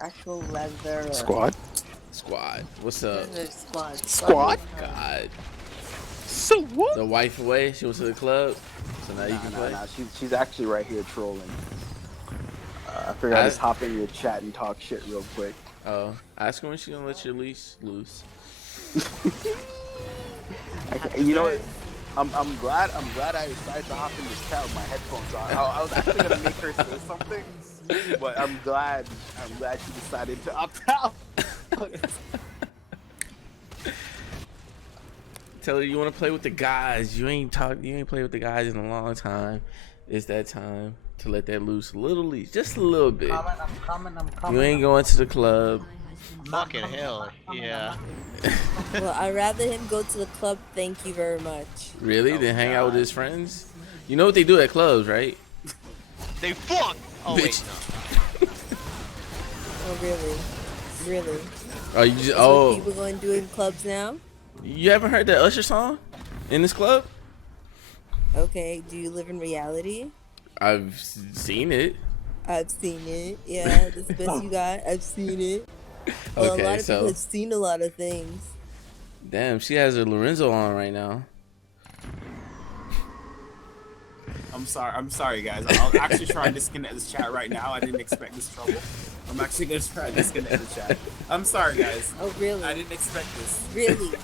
actual leather. Squad. What's up? Squad. God. So what? The wife away. She went to the club. So now you can play. Nah. She's actually right here trolling. I figured I'd just hop in your chat and talk shit real quick. Oh, ask her when she's gonna let your leash loose. You know what? I'm glad I decided to hop in this chat with my headphones on. I was actually gonna make her say something, but I'm glad she decided to opt out. Tell her you want to play with the guys. You ain't played with the guys in a long time. It's that time to let that loose a little, just a little bit. I'm coming. You ain't going to the club. Fucking hell, yeah. Well, I'd rather him go to the club. Thank you very much. Really? Then hang out with his friends? You know what they do at clubs, right? They fuck. Oh wait, no. Oh really? Oh, you just That's what people going to do in clubs now? You haven't heard that Usher song in this club? Okay. Do you live in reality? I've seen it. I've seen it. Yeah, that's the best you got. I've seen it. Well, Okay, a lot of people have seen a lot of things. Damn, she has her Lorenzo on right now. I'm sorry, guys. I'll actually try and disconnect this chat right now. I didn't expect this trouble. I'm actually gonna try and disconnect the chat. I'm sorry, guys. Oh, really? I didn't expect this. Really?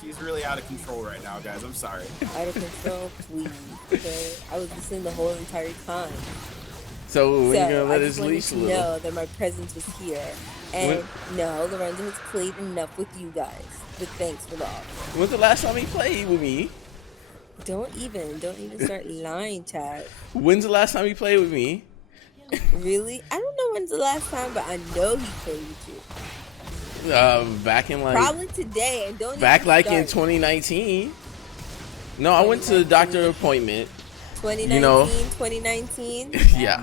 She's really out of control right now, guys. I'm sorry. Out of control, please. Okay, I was listening the whole entire time. So when you gonna let his leash a little? Know that my presence was here, and no, Lorenzo has played enough with you guys. But thanks for the offer. When's the last time he played with me? Don't even start lying, Chad. When's the last time he played with me? Really? I don't know when's the last time, but I know he played with you. Back in like probably today, and don't back even like start. in 2019. No, I went to the doctor appointment. 2019, you know, 2019. Yeah,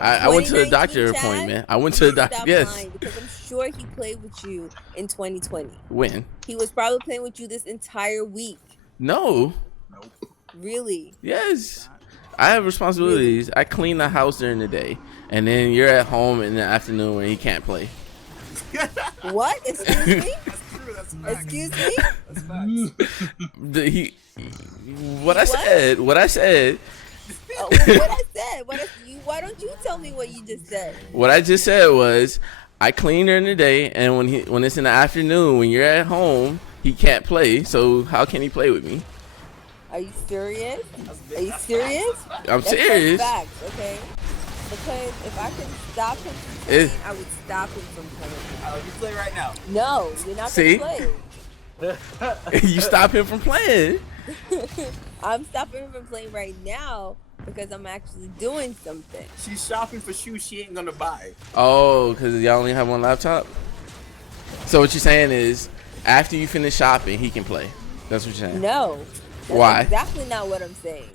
I went to the doctor appointment. I went to the doctor. Yes, because I'm sure he played with you in 2020. When? He was probably playing with you this entire week. No. Really? Yes. I have responsibilities. Really? I clean the house during the day, and then you're at home in the afternoon when he can't play. What? Excuse me? That's Excuse me? That's facts. What I said. What I said? Why don't you tell me what you just said? What I just said was, I clean during the day, and when it's in the afternoon, when you're at home, he can't play. So how can he play with me? Are you serious? Are you serious? I'm serious. That's facts, okay? Because if I could stop him from playing, I would stop him from playing. Oh, you play right now. No, you're not going to play. You stop him from playing. I'm stopping him from playing right now because I'm actually doing something. She's shopping for shoes she ain't gonna buy. Oh, because y'all only have one laptop? So what you're saying is, after you finish shopping, he can play. That's what you're saying? No. That's Why? exactly not what I'm saying.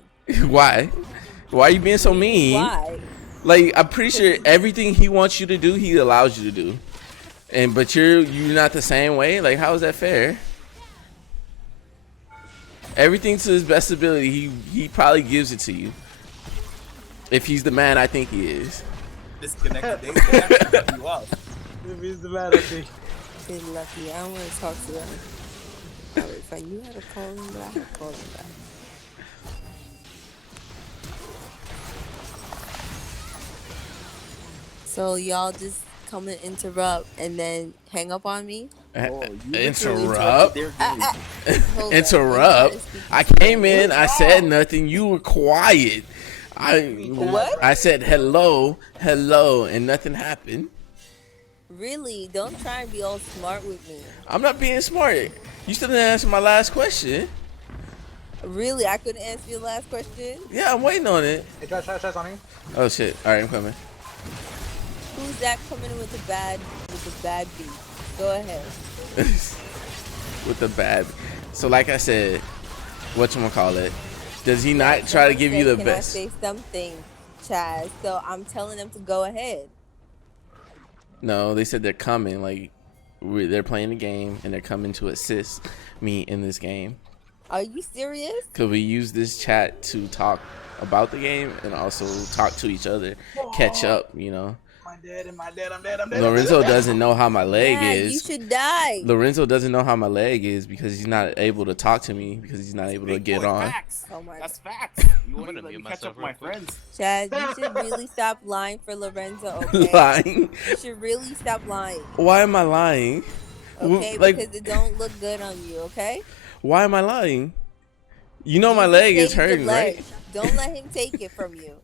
Why? Why are you being so mean? Why? Like, I'm pretty sure everything he wants you to do, he allows you to do. But you're not the same way? Like, how is that fair? Everything to his best ability, he probably gives it to you. If he's the man I think he is. Disconnected. They cut you off. If he's the man, I think. They're lucky. I don't want to talk to them. If I knew how to call them back, I'd call them back. So y'all just come and interrupt and then hang up on me? Interrupt? Interrupt? On. I came in, I said nothing, you were quiet. What? I said hello, and nothing happened. Really? Don't try and be all smart with me. I'm not being smart. You still didn't answer my last question. Really? I couldn't answer your last question? Yeah, I'm waiting on it. Hey, try something. Oh shit. Alright, I'm coming. Who's that coming in with the bad beat? Go ahead. With the bad. So like I said, whatchamacallit, does he not try to give you the best? Can I say something, Chaz? So I'm telling them to go ahead. No, they said they're coming. Like, they're playing the game and they're coming to assist me in this game. Are you serious? Could we use this chat to talk about the game and also talk to each other, catch up, you know. I'm dead. I'm dead. Lorenzo doesn't know how my leg Yeah, is. you should die. Lorenzo doesn't know how my leg is because he's not able to talk to me because he's not able to Big get boy on. Facts. Oh my That's facts. You won't gonna even let me mute catch up myself with my real quick. friends. Chad, you should really stop lying for Lorenzo, okay? Lying? You should really stop lying, Why am I lying? okay? Like, Because it don't look good on you, okay? why am I lying? You know my You leg is saved the hurting, leg. right? Don't let him take it from you.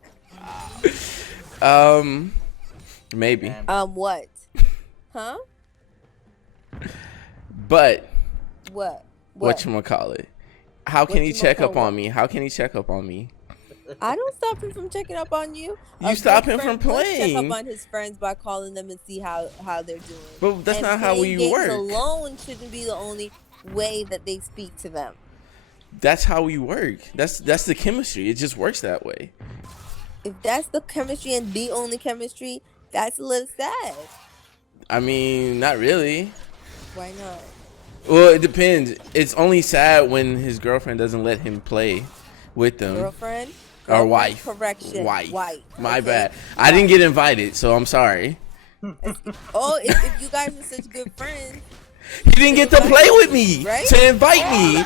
Maybe. What? Huh? But What? whatchamacallit? How can he check up Whatchamacallit? on me? How can he check up on me? I don't stop him from checking up on you. You A stop good him from friend would check playing. up on his friends by calling them and see how they're doing. But that's And not how playing we games work. alone shouldn't be the only way that they speak to them. That's how we work. That's the chemistry. It just works that way. If that's the chemistry and the only chemistry, that's a little sad. I mean, not really. Why not? Well, it depends. It's only sad when his girlfriend doesn't let him play with them. Girlfriend? Or Girlfriend, wife. Correction. Wife. My okay? bad. I didn't get invited, so I'm sorry. Oh, if you guys are such good friends, He didn't get to play with me Right? to invite me.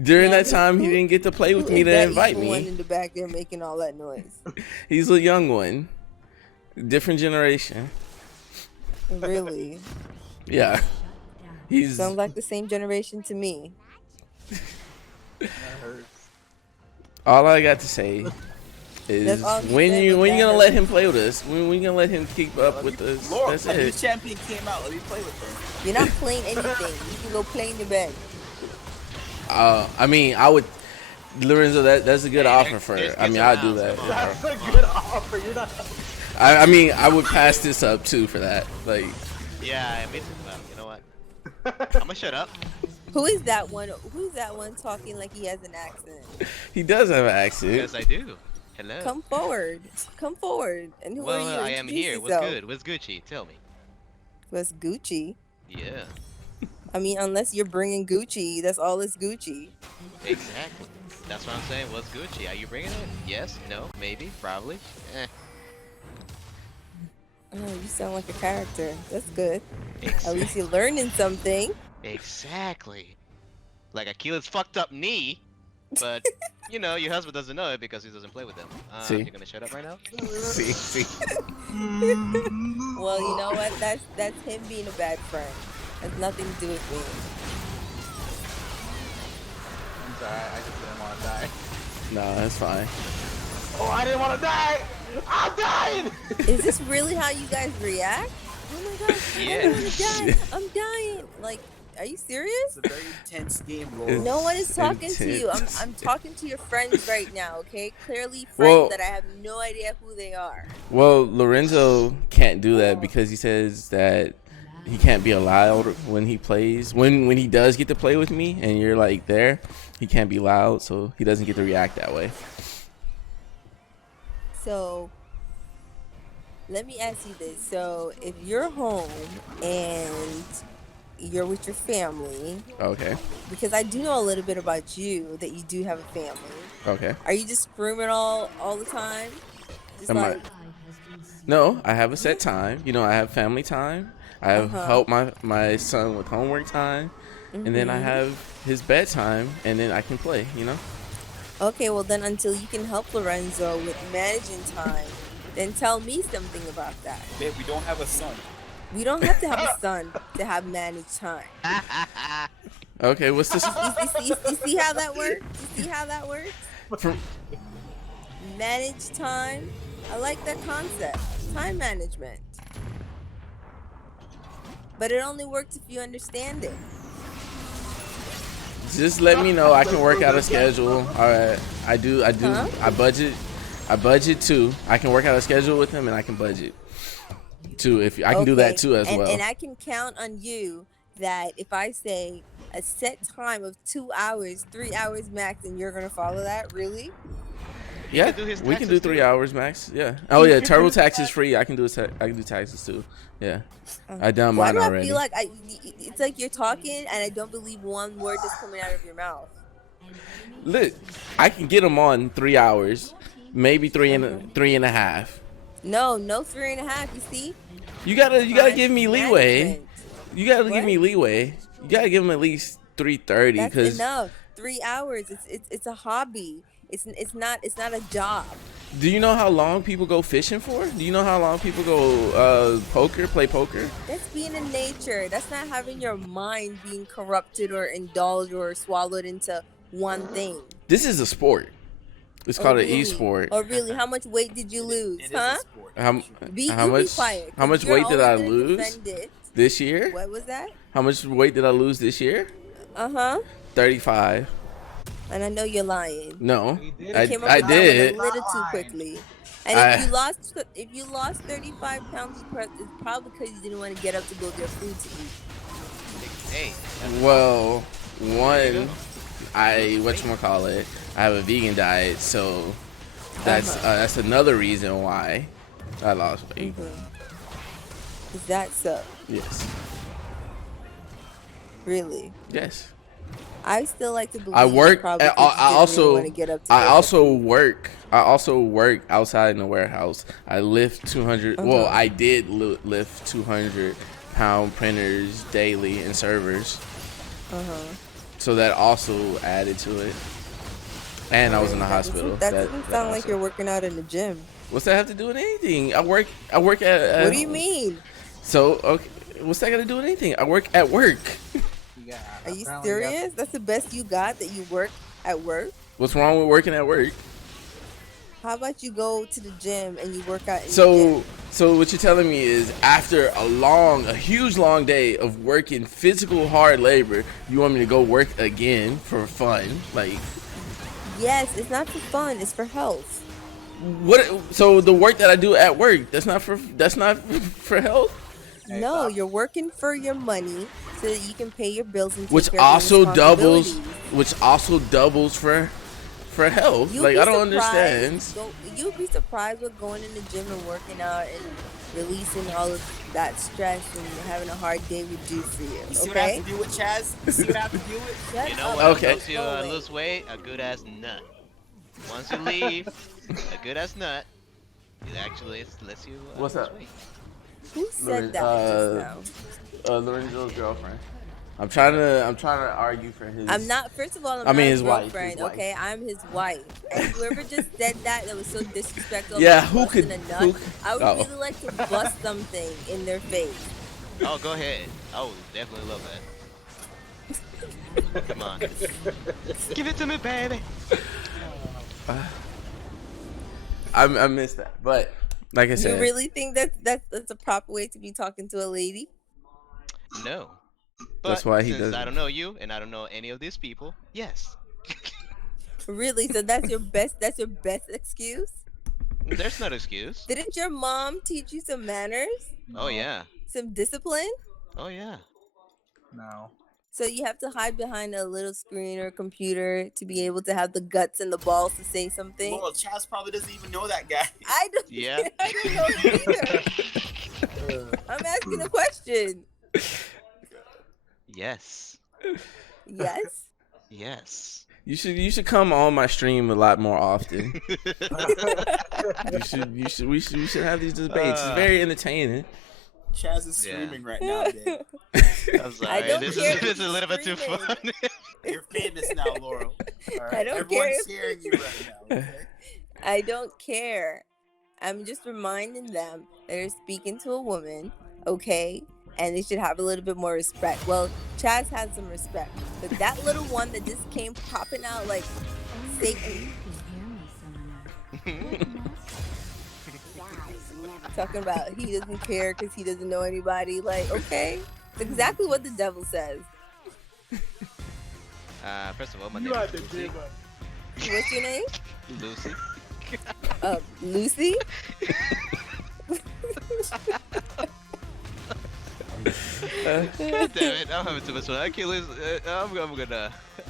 During that time, he didn't get to play with who me is to that invite evil one me. in the back there making all that noise? He's a young one. Different generation. Really? Yeah. He's Sounds like the same generation to me. all I got to say is That's all he when said you was gonna that let hurt. him play with us? When we gonna let him keep up with us? Lord, That's a new it. champion came out. Let me play with them. You're not playing anything. You can go play in your bed. I mean, I would. Lorenzo, that's a good offer for. there's I mean, kids I'd do around, that. come on. That's a good offer. You're not. I mean, I would pass this up too for that. Like, Yeah, I made well, you know what? I'm gonna shut up. Who is that one? Who's that one talking like he has an accent? he does have an accent. Yes, I do. Hello. Come forward. Come forward. And who are you? I am Introduce here. What's yourself. good? What's Gucci? Tell me. What's Gucci? Yeah, I mean, unless you're bringing Gucci, that's all it's Gucci. exactly. That's what I'm saying. What's Gucci? Are you bringing it? Yes, no, maybe, probably. Oh, you sound like a character. That's good. At Exactly. least you're learning something. Exactly. Like Akeyles fucked up knee, but you know your husband doesn't know it because he doesn't play with them. See? You're gonna shut up right now? See. Well, you know what? That's him being a bad friend. Has nothing to do with me. I'm sorry. I just didn't want to die. No, that's fine. Oh, I didn't want to die. I'm dying. Is this really how you guys react? Oh my gosh, I don't want to die. I'm dying. Like, are you serious? It's a very intense game, Lord. No one is talking to you. Intense. I'm talking to your friends right now, okay? Clearly friends Well- that I have no idea who they are. Well, Lorenzo can't do that because he says that he can't be loud when he plays. When he does get to play with me and you're like there, he can't be loud, so he doesn't get to react that way. So, let me ask you this. So, if you're home and you're with your family, Okay. because I do know a little bit about you, that you do have a family. Okay. Are you just screaming all the time? Just Am I- like, No, I have a set time. You know, I have family time. I have Uh-huh. help my son with homework time, and then I have his bedtime, and then I can play. You know. okay, well then until you can help Lorenzo with managing time, then tell me something about that. Babe, we don't have a son. We don't have to have a son to have managed time. Okay. What's this? You see how that works? You see how that works? From, Manage time. I like that concept. Time management. But it only works if you understand it. just let me know. I can work out a schedule. All right. I do. Huh? I budget too. I can work out a schedule with him, and I can budget too. If I can do that Okay, too as well. And I can count on you that if I say a set time of 2 hours, 3 hours max, and you're gonna follow that, really? Yeah, can do his we can do taxes 3 too. hours max. Yeah. Oh yeah, TurboTax is free. I can do I can do taxes too. Yeah. I done Why mine do I already. feel like it's like you're talking and I don't believe one word that's coming out of your mouth? Look, I can get them on 3 hours, maybe three and a half. No, no 3.5. You see? You gotta Time give me leeway. management. You gotta give What? me leeway. You gotta give them at least 3:30 That's because. enough. 3 hours. It's a hobby. It's not a job. Do you know how long people go fishing for? Do you know how long people go play poker? That's being in nature. That's not having your mind being corrupted or indulged or swallowed into one thing. This is a sport. It's called an e-sport. Oh really? How much weight did you lose? It is Huh? a sport. How Be much? quiet, 'cause How much you're weight did I always gonna lose defend it. this year? What was that? How much weight did I lose this year? 35. And I know you're lying. No, You came up I with that one did. a little too quickly. And if you lost 35 pounds, it's probably because you didn't want to get up to go get food to eat. Hey, Well, one, I whatchamacallit, I have a vegan diet, so that's another reason why I lost weight. Is that so? Yes. Really? Yes. I still like to believe. I work. probably I 'cause you didn't also. want to get up to I go get also food. work. I also work outside in the warehouse. I lift 200. Well, I did lift 200-pound printers daily and servers. So that also added to it. And I was in the hospital. That doesn't sound like also- you're working out in the gym. What's that have to do with anything? I work at. What do you mean? So okay, what's that got to do with anything? I work at work. Are you serious? That's the best you got, that you work at work? What's wrong with working at work? How about you go to the gym and you work out in the gym? So what you're telling me is after a huge long day of working physical hard labor, you want me to go work again for fun? Like Yes, it's not for fun, it's for health. what? So the work that I do at work, that's not for health, No, you're working for your money so that you can pay your bills and take which care of your also doubles for health. You'd Like be I don't understand. You'd be surprised with going in the gym and working out and releasing all of that stress and having a hard day would do for you. You see what I Okay? have to do with Chaz? You see what I have to deal with? Shut you know up. what Okay. helps you Go away. lose weight? A good ass nut. Once you leave, a good ass nut, it actually lets you What's lose up? weight. Who said that just now? Lorenzo's girlfriend. I'm trying to argue for his. I'm not. First of all, I'm I not mean, his his wife, girlfriend. his wife. Okay, I'm his wife. And whoever just said that was so disrespectful. Yeah, about who could- busting a nut, who- I would oh. really like to bust something in their face. Oh, go ahead. I would definitely love that. Come on. Give it to me, baby. I missed that, but like I said, You really think that's a proper way to be talking to a lady? No. But That's why he since doesn't. I don't know you and I don't know any of these people, yes. Really? So that's your best. That's your best excuse? There's no excuse. Didn't your mom teach you some manners, Oh yeah. some discipline? Oh yeah. No. So you have to hide behind a little screen or computer to be able to have the guts and the balls to say something. Well, Chaz probably doesn't even know that guy. I don't. Yeah. I don't know either. I'm asking a question. Yes. Yes. Yes. you should come on my stream a lot more often. We should have these debates. It's very entertaining. Chaz is Yeah. screaming right now, dude. I'm sorry. don't This care is if a little bit too screaming. fun. You're famous now, Laurel. All right? I don't Everyone's care hearing you right now. Okay? I don't care. I'm just reminding them that they're speaking to a woman, okay? And they should have a little bit more respect. Well, Chaz has some respect, but that little one that just came popping out like Satan, talking about he doesn't care because he doesn't know anybody. Like, okay, it's exactly what the devil says. First of all, my name is Lucy. What's your name? Lucy. Lucy. God damn it! I'm having too much fun. Akeyles,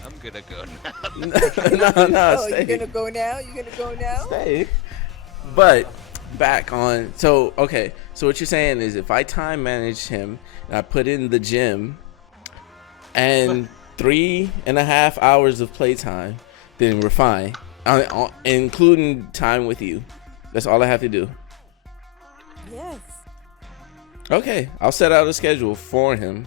I'm gonna go now. No, Oh, stay. you're gonna go now? You're gonna go now? Stay. But back on. So okay. So what you're saying is, if I time manage him, and I put in the gym, and 3.5 hours of playtime, then we're fine, including time with you. That's all I have to do. Yes. Okay, I'll set out a schedule for him.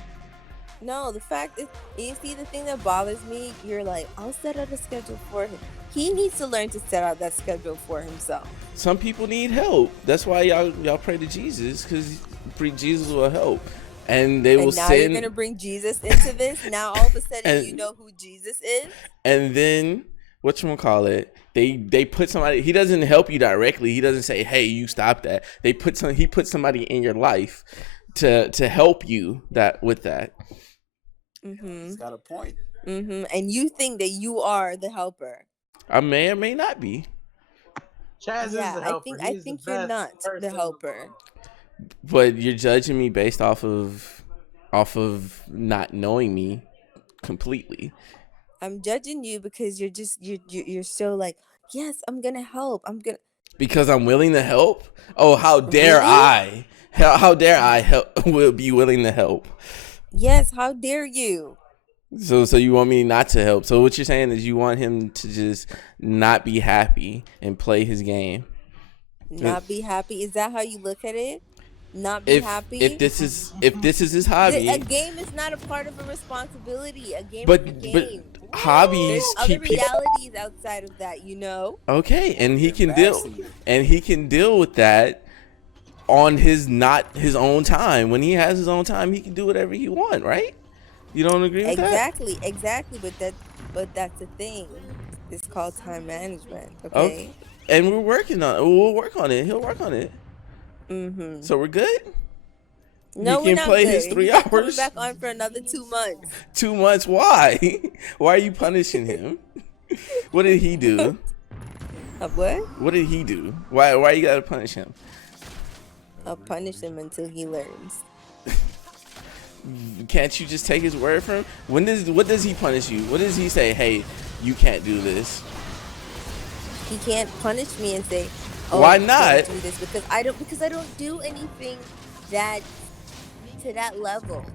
No, the fact is, you see, the thing that bothers me, you're like, I'll set out a schedule for him. He needs to learn to set out that schedule for himself. Some people need help. That's why y'all pray to Jesus, because Jesus will help, and they will And now send. you're gonna bring Jesus into this. Now all of a sudden And- you know who Jesus is. And then whatchamacallit, they put somebody. He doesn't help you directly. He doesn't say, "Hey, you stop that." He put somebody in your life to help you with that. Mm-hmm. He's got a point. Mm-hmm. And you think that you are the helper. I may or may not be, Chaz is the Yeah, helper. I He's think the you're best not person the in helper. world. but you're judging me based off of not knowing me completely. I'm judging you because you're so like, yes, I'm gonna help. I'm gonna. Because I'm willing to help. Oh, how dare Really? I? How dare I help? Will be willing to help. Yes, how dare you? So you want me not to help? So what you're saying is you want him to just not be happy and play his game. Not be happy? Is that how you look at it? Not be happy? If this is his hobby, A game is not a part of a responsibility. A game but is a but game. hobbies There's other keep people realities outside of that, you know? okay, and he can Embarrassing. deal with that on his own time. When he has his own time, he can do whatever he want, right? You don't agree with that? Exactly. But that's the thing. It's called time management. Oh, Okay. and we're working on it. We'll work on it. He'll work on it. Mm-hmm. So we're good. No, he we're can not play good. his 3 He's not coming hours. back on for another 2 months. 2 months. Why? Why are you punishing him? What did he do? What? What did he do? Why you gotta punish him? I'll punish him until he learns. Can't you just take his word from him? What does he punish you? What does he say? Hey, you can't do this. He can't punish me and say, "Oh, Why you can't not? do this?" Because I don't do anything that to that level.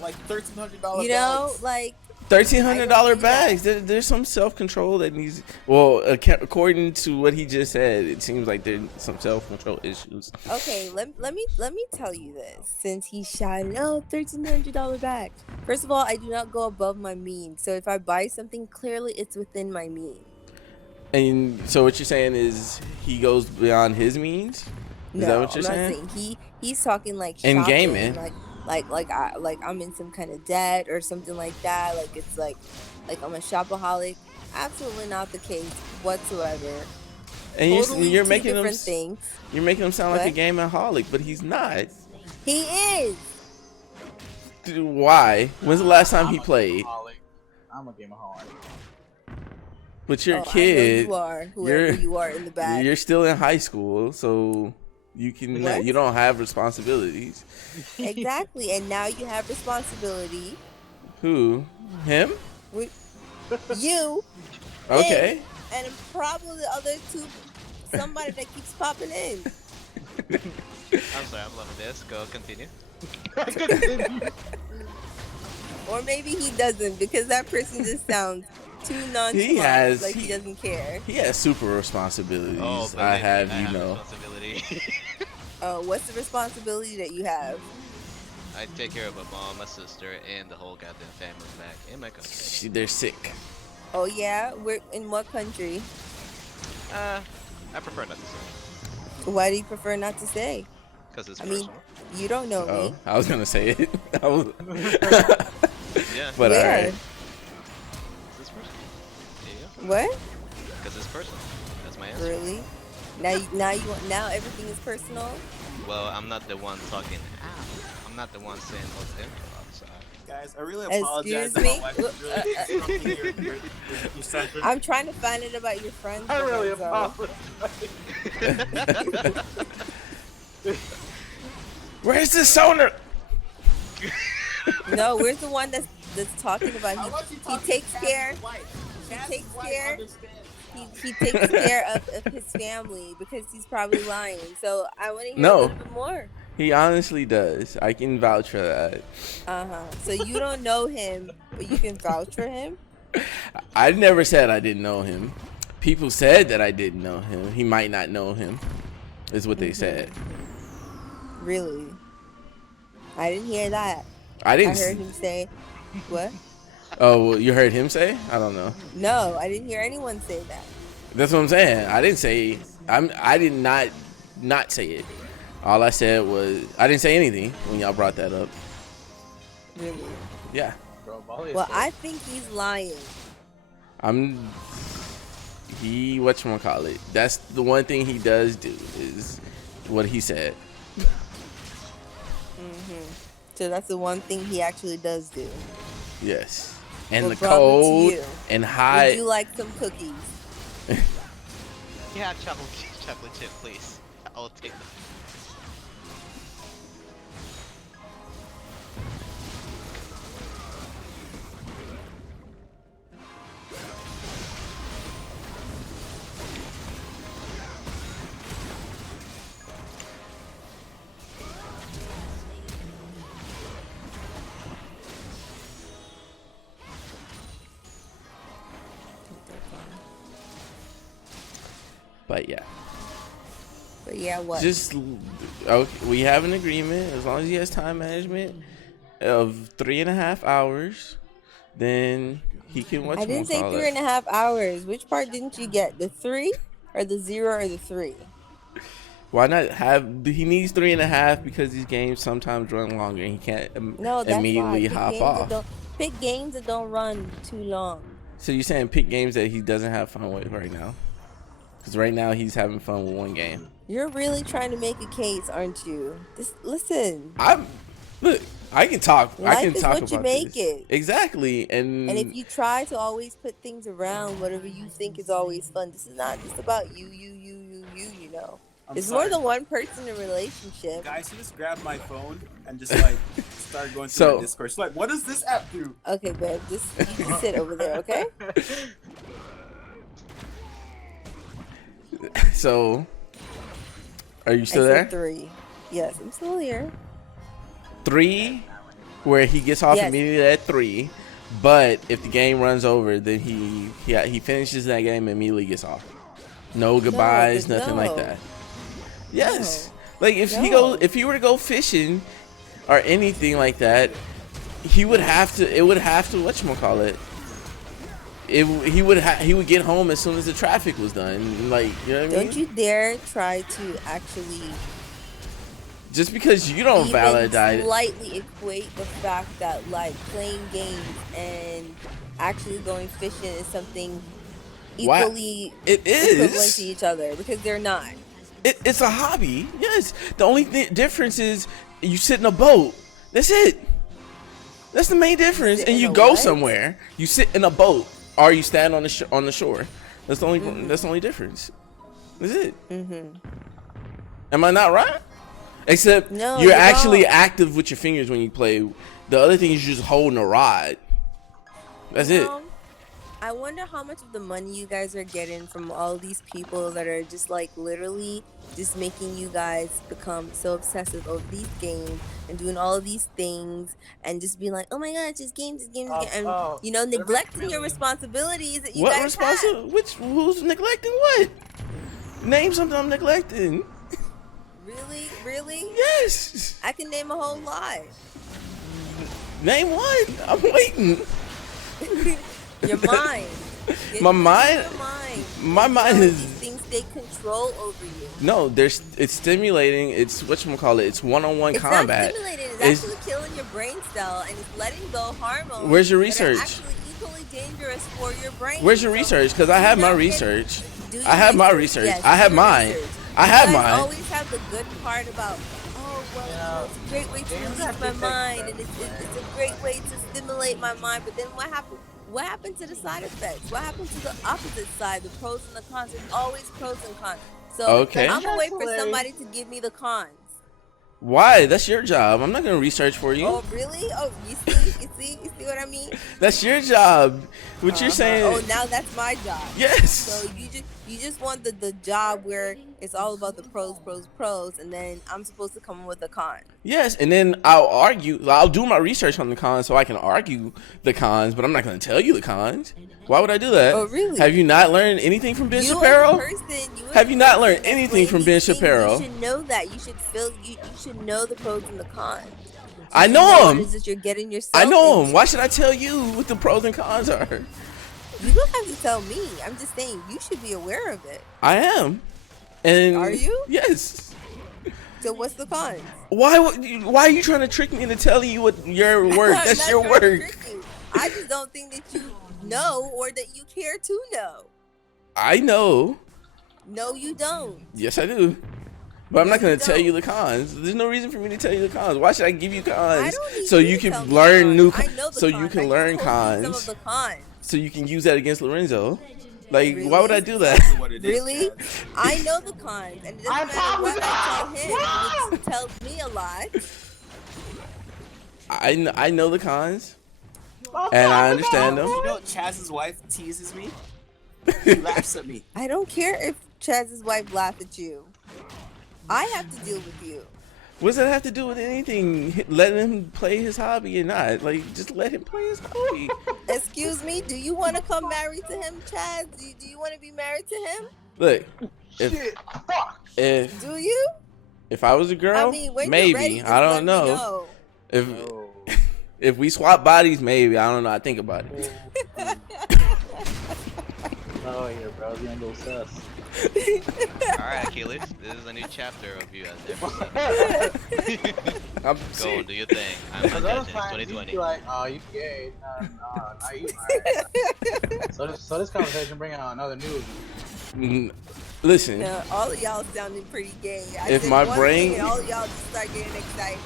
Like $1,300. You know, like $1,300 bags. There's some self-control that needs. Well, according to what he just said, it seems like there's some self-control issues. okay, let me tell you this. Since he shouted, "Oh, $1,300 bag." First of all, I do not go above my means. So if I buy something, clearly it's within my means. And so what you're saying is he goes beyond his means? Is No, that what you're I'm saying? not saying he's talking like And shopping, gaming. like I'm in some kind of debt or something like that. Like it's like I'm a shopaholic. Absolutely not the case whatsoever. And Totally you're two making him different things. you're making him sound like a What? gameaholic, but he's not. He is. Dude, why? When's the last time he played? I'm a gameaholic. But you're a Oh, I know kid. you are, whoever You're- you are in the back. You're still in high school, so you can What? you don't have responsibilities. Exactly, and now you have responsibility. Who? Him? You Okay. and probably the other two, somebody that keeps popping in. I'm sorry, I'm loving this. Go, continue. Or maybe he doesn't, because that person just sounds too nonchalant, like he doesn't care. He has super responsibilities. Oh, I believe me, have I you have know. responsibility. What's the responsibility that you have? I take care of my mom, my sister, and the whole goddamn family back in my country. They're sick. Oh yeah, we're in what country? I prefer not to say. Why do you prefer not to say? Because it's I mean, personal. you don't know Oh, me. I was gonna say it. I was, Yeah. but Yeah. alright. It's personal. There you go. What? Because it's personal. That's my answer. Really? Now everything is personal. Well, I'm not the one talking. I'm not the one saying all the info outside. Guys, I really Excuse apologize. me? My wife is really interrupting your sentence. I'm trying to find it about your friends. I really Lorenzo. apologize. Where's the sonar? No, where's the one that's talking about How much he talking takes to care. Chaz's wife? He Chaz's takes wife care. understands. He takes care of his family because he's probably lying. So I want to hear a No, little bit more. he honestly does. I can vouch for that. So you don't know him, but you can vouch for him. I never said I didn't know him. People said that I didn't know him. He might not know him, is what they said. Really? I didn't hear that. I I didn't. heard him say, "What?" Oh, well, you heard him say? I don't know. No, I didn't hear anyone say that. That's what I'm saying. I didn't say. I did not say it. All I said was I didn't say anything when y'all brought that up. Really? Yeah. Well, I think he's lying. He whatchamacallit. That's the one thing he does do is what he said. So that's the one thing he actually does do. Yes. And Well, the bravo to cold you. and Would high. you like some cookies? Yeah, chocolate chip, please. I'll take them. But yeah. But yeah, what? Just okay, we have an agreement. As long as he has time management of 3.5 hours, then he can I didn't say 3.5 hours. Which part didn't you get? The 3 or the 0 or the 3? Why not have? He needs 3.5 because these games sometimes run longer. And he can't No, that's immediately hop off. Pick games that don't run too long. So you're saying pick games that he doesn't have fun with right now? Because right now he's having fun with one game. You're really trying to make a case, aren't you? Listen. Look. I can talk. Life I can is talk what about you make this. it. Exactly. And if you try to always put things around whatever you think is always fun, this is not just about you, you know. There's more than one person in a relationship. Guys, he just grabbed my phone and just like started going through my Discord. She's like, what does this app do? Okay, babe, you just sit over there, okay? So, are you still I there? said 3. Yes, I'm still here. 3, where he gets off Yes. immediately at 3, but if the game runs over, then he finishes that game and immediately gets off. No goodbyes, nothing like that. Yes, like if he were to go fishing or anything like that, he would have to. It would have to whatchamacallit. He would get home as soon as the traffic was done. Like, you know what I mean? Don't you dare try to actually Just because you don't validate slightly equate the fact that like playing games and actually going fishing is something equally equivalent to each other, because they're not. It's a hobby. Yes. The only difference is you sit in a boat. That's it. That's the main difference. And you go somewhere. You sit in a boat or you stand on the shore. That's the only that's the only difference. That's it. Am I not right? Except you're actually active with your fingers when you play. The other thing is you're just holding a rod. That's it. I wonder how much of the money you guys are getting from all these people that are just like literally just making you guys become so obsessive over these games and doing all of these things and just being like, oh my god, it's just games, and you know, neglecting your responsibilities that you guys have. Who's neglecting what? Name something I'm neglecting. Really? Yes. I can name a whole lot. Name one. I'm waiting. Your mind. My mind. My mind is. These things take control over you. No, it's stimulating. It's whatchamacallit. It's one-on-one combat. It's not stimulating. It's actually killing your brain cell and it's letting go hormones. Where's your research? That are actually equally dangerous for your brain. Where's your research? Because I have my research. I have my research. Yes, I have mine. I have mine. I always have the good part about, it's a great way to release my mind, and it's a great way to stimulate my mind. But then what happened? What happened to the side effects? What happened to the opposite side, the pros and the cons? There's always pros and cons. So I'm gonna wait for somebody to give me the cons. Why? That's your job. I'm not gonna research for you. Oh, really? Oh, you see what I mean? That's your job. What you're saying? Oh, now that's my job. Yes. So you just want the job where it's all about the pros, and then I'm supposed to come up with the cons. Yes, and then I'll do my research on the cons so I can argue the cons, but I'm not going to tell you the cons. Why would I do that? Oh, really? Have you not learned anything from Ben You Shapiro? Have you not learned anything from Ben Shapiro? You should know that. You should know the pros and the cons. I know What them. is it you're getting yourself I know them. into. Why should I tell you what the pros and cons are? You don't have to tell me. I'm just saying you should be aware of it. I am. And Are you? Yes. So what's the cons? Why are you trying to trick me into telling you what your work? I'm That's not your trying to work. trick you. I just don't think that you know or that you care to know. I know. No, you don't. Yes, I do. But I'm not No, going you to tell you don't. the cons. There's no reason for me to tell you the cons. Why should I give you I cons? don't need So you you to tell can me learn the new cons. I know the so cons. you can I learn just told you cons. some of the cons. So you can use that against Lorenzo. Like, Really? why would I do that? Exactly what it is, Really? Chaz. I know the cons, and it doesn't matter what I tell him, which tells me a lot. I know the cons. And I understand them. You know, Chaz's wife teases me. She laughs at me. I don't care if Chaz's wife laughs at you. I have to deal with you. What does that have to do with anything? Letting him play his hobby or not? Like, just let him play his hobby. Excuse me, do you want to come married to him, Chaz? Do you want to be married to him? Look, Shit. Fuck. if Do you? I was a girl, I mean, when you're ready, maybe. just I let don't me know. If Oh. if we swap bodies, maybe. I don't know. I think about it. Oh yeah, bro. You ain't go sus. Alright, Akeyles, this is a new chapter of you as ever. I'm Go serious. and do your thing. I'm not Those judging. It's times you 2020. be like, oh, you gay. Nah, you. Alright. So this conversation bring out another news. Listen, No, all of y'all sounding pretty gay. I If said my one brain- thing and all of y'all just start getting excited.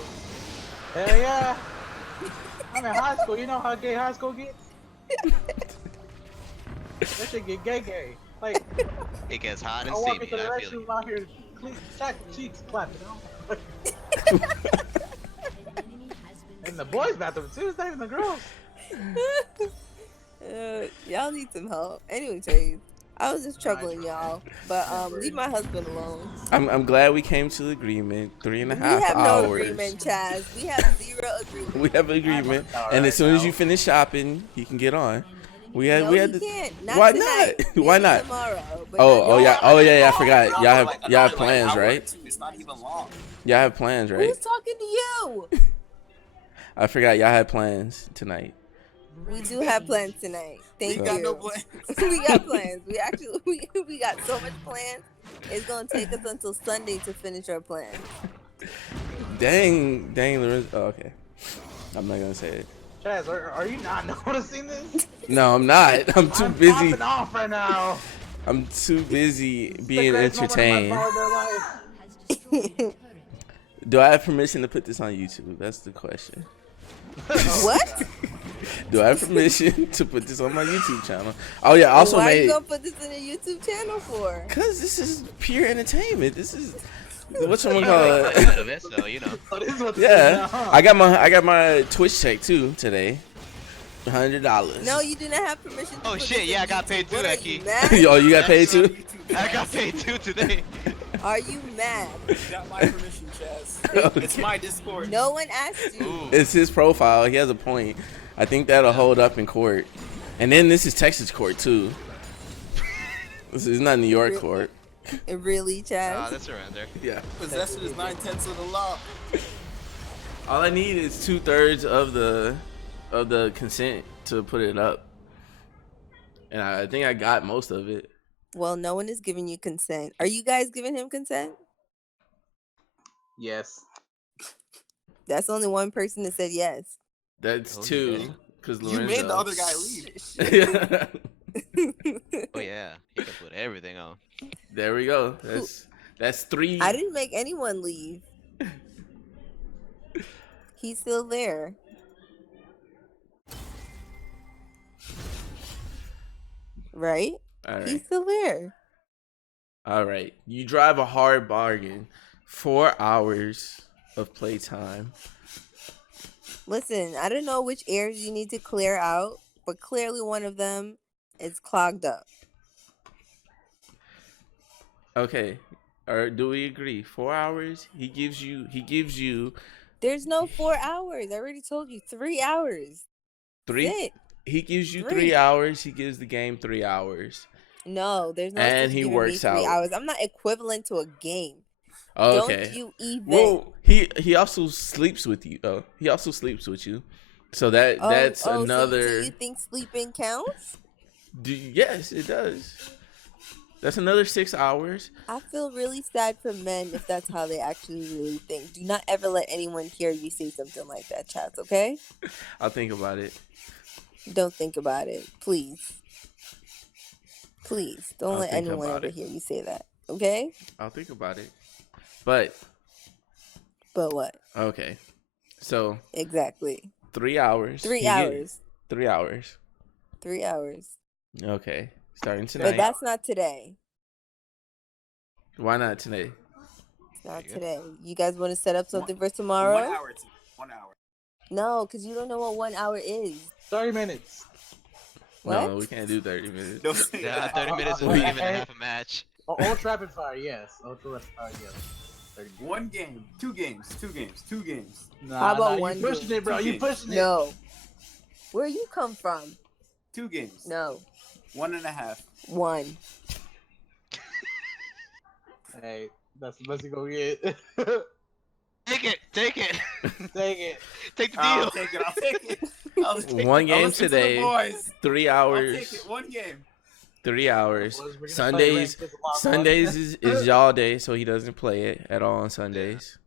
Hell yeah. I'm in high school. You know how gay high school gets? That shit get gay. Like, It gets hot I and walk into steamy. the I feel you. restroom out here, cheeks clapping. You know? In the boys' bathroom too. It's not even the girls. Y'all need some help. Anyway, Chase, I was just troubling y'all, but leave my husband alone. I'm glad we came to the agreement. 3.5 We have hours. no agreement, Chaz. We have zero agreement. We have an agreement, All and right, as soon as now. you finish shopping, he can get on. We had No, we had he the. can't. Not Why tonight. not? Why Maybe not? Tomorrow, but Oh not yeah, I forgot. Y'all Y'all are have like y'all have another, plans, hour or right? two. It's not even long. Y'all have plans, right? Who's talking to you? I forgot y'all had plans tonight. We do have plans tonight. Thank We you. got no plans. We got plans. We actually we got so much plans. It's gonna take us until Sunday to finish our plans. Dang, Lorenzo. Oh, okay, I'm not gonna say it. Chaz, are you not noticing this? No, I'm not. I'm too I'm busy. popping off right now. I'm too busy It's the being greatest moment of my entertained. part of their life. Do I have permission to put this on YouTube? That's the question. What? Do I have permission to put this on my YouTube channel? Oh yeah, I also Why are you made gonna put this in a YouTube channel for? because this is pure entertainment. This is what someone I'm call a it. fan of it, so you know. So this is what this is Yeah, now, huh? I got my Twitch check too today. $100. No, you do not have permission. To Oh put shit, this yeah, in I got YouTube. paid too, What are Aki. you mad? Oh, you got paid too? I got paid too today. Are you mad? You got my permission, Chaz. It's my Discord. No one asked you. Ooh. It's his profile. He has a point. I think that'll hold up in court. And then this is Texas court too. This is not New York court. Really, Chaz? Ah, that's around there. Yeah. Possession is 9/10 of the law. All I need is 2/3 of the consent to put it up. And I think I got most of it. Well, no one is giving you consent. Are you guys giving him consent? Yes. That's only one person that said yes. That's Okay. 2. Because You made the other guy leave. Oh yeah, he can put everything on. There we go. That's 3. I didn't make anyone leave. He's still there. Right? All He's right. still there. All right. You drive a hard bargain. 4 hours of playtime. Listen, I don't know which areas you need to clear out, but clearly one of them is clogged up. Okay, or do we agree? 4 hours. He gives you There's no 4 hours. I already told you 3 hours. three. Sit. He gives you 3 hours. He gives the game 3 hours, No, there's no and such he giving me works 3 out. hours. I'm not equivalent to a game. Okay. Don't you even? Well, he also sleeps with you. He also sleeps with you. So that's another. So you think sleeping counts? Yes, it does. That's another 6 hours. I feel really sad for men if that's how they actually really think. Do not ever let anyone hear you say something like that, Chaz, okay? I'll think about it. Don't think about it. Please. Please. Don't I'll let think anyone about ever it. hear you say that, okay? I'll think about it. But what? okay. So Exactly. 3 hours. 3 hours. 3 hours. 3 hours. Okay. Starting But tonight. that's not today. Why not today? It's not There you go. today. You guys want to set up something for tomorrow? 1 hour. 1 hour. No, because you don't know what 1 hour is. 30 minutes. What? No, we can't do 30 minutes. Don't say Yeah, that. 30 minutes is Wait, not even hey. half a match. Ultra rapid fire, yes. Ultra rapid fire, yes. 30 minutes. 1 game, 2 games, 2 games, 2 games. Nah, How about nah, one you pushing game? it, bro. Two You games. pushing it. No. Where you come from? 2 games. No. 1.5. 1. Hey, that's the best you gonna get. Take it. Take it. Take the I'll deal. take it. I'll take it. I'll take it. One I'll game listen to the today. boys. 3 I'll hours. take it. 1 game. 3 hours. Boys, we're gonna play Sundays. ranked as a lot, Sundays is y'all day, so he doesn't play it at all on Sundays.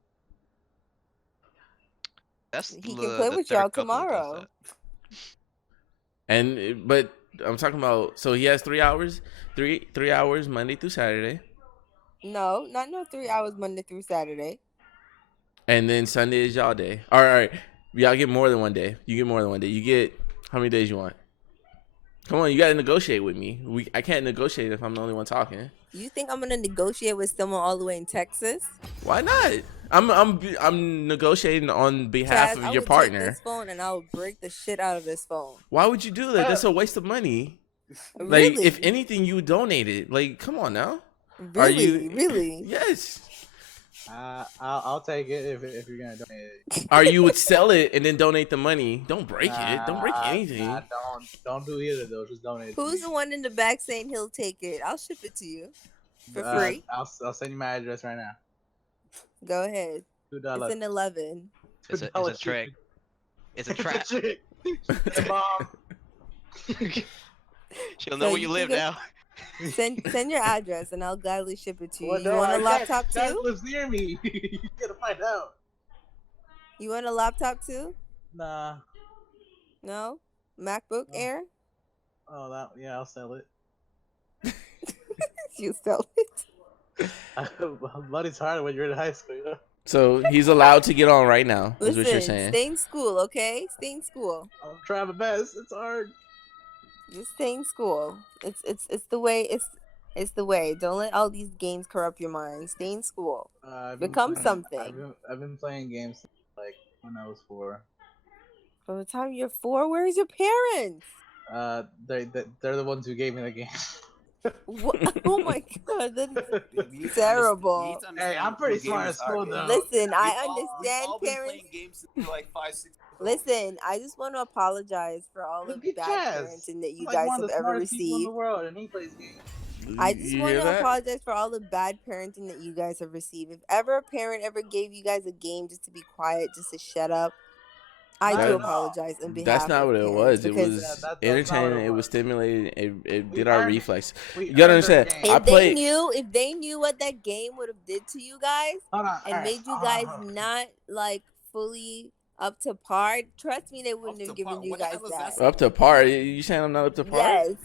That's He can the play the with third y'all couple who does tomorrow. that. But I'm talking about. So he has 3 hours. 3 hours Monday through Saturday, No, not 3 hours Monday through Saturday. and then Sunday is y'all day. All right. Y'all get more than 1 day. You get more than 1 day. You get how many days you want? Come on, you gotta negotiate with me. I can't negotiate if I'm the only one talking. You think I'm gonna negotiate with someone all the way in Texas? Why not? I'm negotiating on behalf Chaz, of I your would partner. take this phone and I would break the shit out of this phone. Why would you do that? That's a waste of money. Really? Like, if anything, you would donate it. Like, come on now. Really? Really? Yes. I'll take it if you're gonna donate it. Or you would sell it and then donate the money. Don't break it. Don't break anything. Nah, don't do either though. Just donate. Who's the one in the back saying he'll take it? I'll ship it to you for free. I'll send you my address right now. Go ahead. $2. It's an 11. It's a trick. It's a trap. Hey, Mom. She'll know So where you you live can now. Send your address and I'll gladly ship it to you. Well, You no, want a Chaz- laptop Chaz too? lives near me. You gotta find out. You want a laptop too? Nah. No? MacBook No. Air? Oh, yeah, I'll sell it. You sell it. Money's hard when you're in high school. You know? So he's allowed to get on right now. Is what you're Listen, saying. stay in school, okay? Stay in school. I'm trying my best. It's hard. Just stay in school. It's the way. It's the way. Don't let all these games corrupt your mind. Stay in school. I've been Become playing- something. I've been playing games since, like when I was 4. By the time you're 4, where's your parents? They're the ones who gave me the game. What? Oh my god, that You need is to terrible. you need to Hey, understand I'm pretty what smart gamers at school, are, though. man. Listen, I We've understand all been parents. playing games since we were like 5, 6 years old. Listen, I just want to apologize for all the Look at bad Chaz. parenting that you He's like guys one of have the ever smartest people in received. the world, and he plays games. I just You want hear to that? apologize for all the bad parenting that you guys have received. If ever a parent ever gave you guys a game just to be quiet, just to shut up, I do That's- apologize on behalf That's not of what it parents was. It because was that's not what entertaining. it It was was. stimulating. It We did our earned it. reflex. We You gotta earned our understand. game. I if play. they knew what that game would have did to you guys Hold on, and alright, made you hold guys on. not like fully up to par, trust me, they wouldn't Up have to par? given you What the guys hell is that. that? Up to par. You saying I'm not up to par? Yes.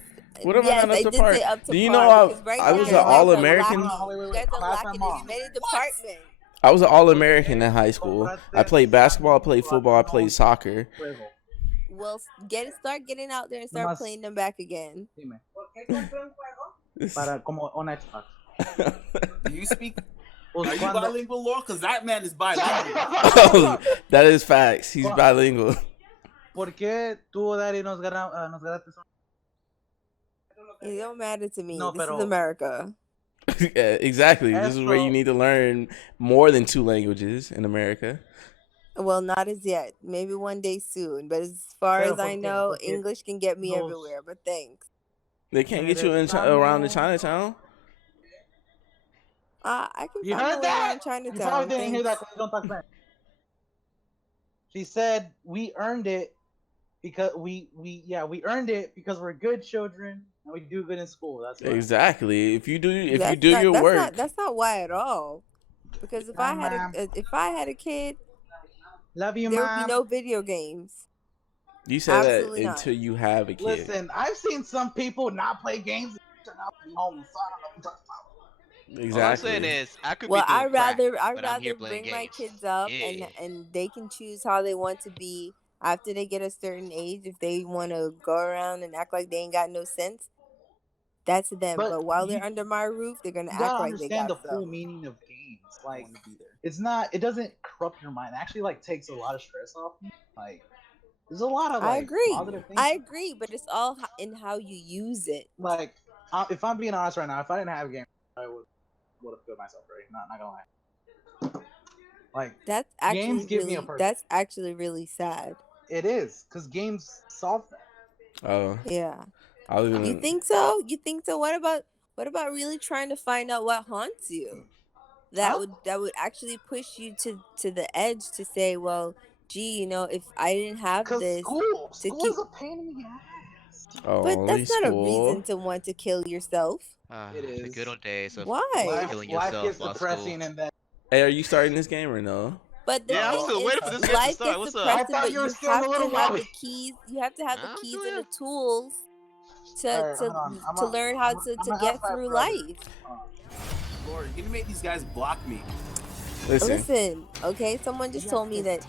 What am I Yes, not up I to did par? say up to Do you par know because right I now was you an guys are All-American? lacking- Hold on, wait, You guys are clap lacking them in off. many What? departments. I was an All-American in high school. I played basketball. I played football. I played soccer. Well, start getting out there and start Nomás- playing them back again. Dime. Para como on Xbox. Do you speak Pues Are you cuando- bilingual, Lord? Because that man is bilingual. Oh, that is facts. He's bilingual. ¿Por qué tú, Daddy, nos ganaste? It don't matter to me. No, This is pero- America. Yeah, exactly. This is where you Eso- need to learn more than 2 languages in America. Well, not as yet. Maybe one day soon. But as far Pero as I porque- know, porque English can get me los- everywhere. But thanks. They can't get you in around the Chinatown. I can You find my heard way that? around You Chinatown. probably didn't hear that Thanks. because you don't talk Spanish. She said we earned it because we earned it because we're good children and we do good in school. That's why. Exactly. If you do your That's work, that's not why at all. Because if I had a kid, Love you, there would Mom. be no video games. you said that Absolutely not. until you have a kid. Listen, I've seen some people not play games and turn out to be homeless. So I don't know what you're talking about. Exactly. All I'm saying is, I could Well, be doing I'd crack, rather but I'm here playing bring my games. kids up Yeah. and they can choose how they want to be after they get a certain age. If they want to go around and act like they ain't got no sense, that's them. But But while you- they're under my roof, they're gonna You act gotta like they understand got the full some. meaning of games. I Like, want to be there. it's not. It doesn't corrupt your mind. It actually, like, takes a lot of stress off you. Like, there's a lot of I like agree. positive things. I agree, but it's all in how you use it. Like, if I'm being honest right now, if I didn't have a game, I would have killed myself. Right? Not gonna lie. Like, That's actually Games give me a really purpose. that's actually really sad. it is because games solve that. Oh, Yeah. I was You gonna. think so? You think so? What about really trying to find out what haunts you? That Huh? would actually push you to the edge to say, well, gee, if I didn't have Because this, school keep- is a pain in the ass. Oh, but only that's not a school. reason to want to kill yourself. It The is. good old days of Why? killing Life yourself gets while depressing, school. and then Hey, are you starting this game or no? But the Yeah, I'm thing still is, waiting for this game to life start. gets What's up? depressing, I thought but you were you still in have the little to have lobby. the keys. You have to have the I'm keys still and here. the tools to Alright, hold on. I'm to a- learn how I'm a- to I'm a get outside through brother. life. Lord, you're gonna make these guys block me. Listen, okay. Someone just told me that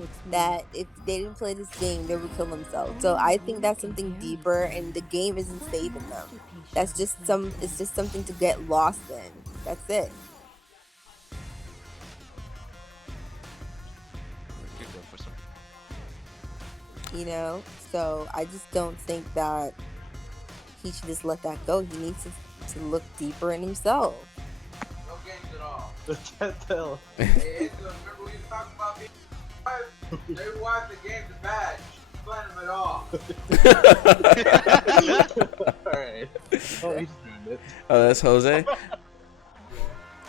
if they didn't play this game, they would kill themselves. So I think that's something deeper, and the game isn't saving them. That's just It's just something to get lost in. That's it. You're going for some. So I just don't think that he should just let that go. He needs to look deeper in himself. No games at all. Can't tell. Hey, remember we was talking about being they watch the games are bad. Find them at all. Alright. Oh, he's doing it. Oh, that's Jose.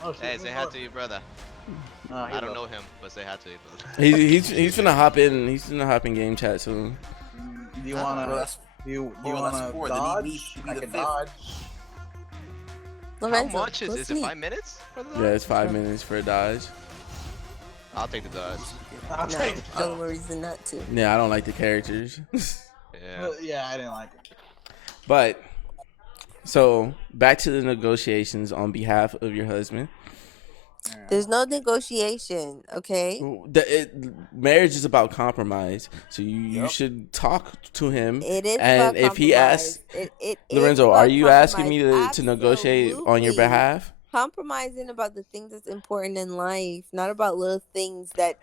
Oh, shit. Hey, say hi to your brother. I don't know. know him, but say hi to your brother. He's gonna hop in. He's gonna hop in game chat soon. Do you Well, wanna? that's- Do you well, that's wanna four. Then he dodge? needs to be I the can fifth. dodge. How Lorenzo, much is go it? Is it sleep. 5 minutes? For the Yeah, dodge? it's 5 minutes for a dodge. I'll take the dodge. I'll No, take the no dodge. reason not to. Yeah, I don't like the characters. Yeah. Yeah, I didn't like it. But so back to the negotiations on behalf of your husband. There's no negotiation, okay? Marriage is about compromise, so you Yep. should talk to him. It is And about if he compromise. asks, It is Lorenzo, about are you asking me compromise. to negotiate on your Absolutely. behalf? Compromising about the things that's important in life, not about little things that's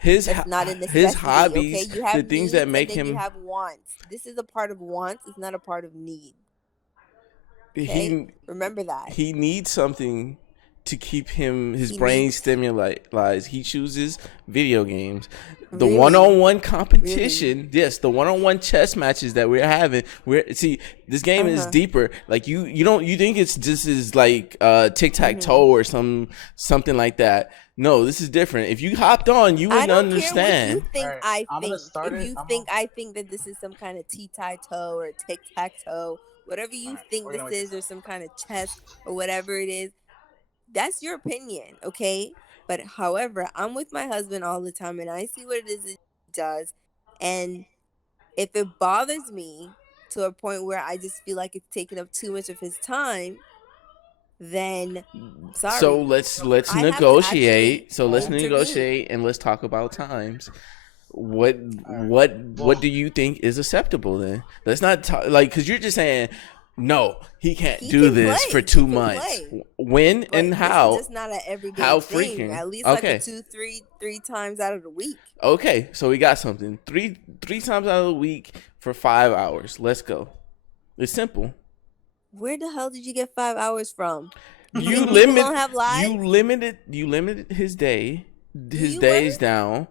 not a necessity. His hobbies, okay? You have the things needs that make and then him you have wants. This is a part of wants. It's not a part of need. Okay? he Remember that. he needs something to keep his He brain needs- stimulated. He chooses video games. The Really? one-on-one competition, yes, the one-on-one chess matches that we're having. This game is Uh-huh. deeper. Like you think it's just is like tic-tac-toe or something like that. No, this is different. If you hopped on, you I wouldn't don't understand. care what you think. Alright, I I'm gonna think. start If it. you I'm think I think that this is some kind of tic-tac-toe or tic-tac-toe, whatever you Alright, think we're this gonna wait is, or some kind of chess or whatever it is, that's your opinion, okay? But however, I'm with my husband all the time, and I see what it is that he does, and if it bothers me to a point where I just feel like it's taking up too much of his time, then sorry. So let's I have to negotiate. actually So let's intervene. negotiate and let's talk about times. What do you think is acceptable then? Let's not talk because you're just saying no. He can't He do can this play. for He 2 can months. play. When But and this how? is just not an everyday How thing. freaking? At least like a Okay. 3 times out of the week. Okay, so we got something. Three times out of the week for 5 hours. Let's go. It's simple. Where the hell did you get 5 hours from? You Think people limit. don't have lives? You limited his day, his you days work? down.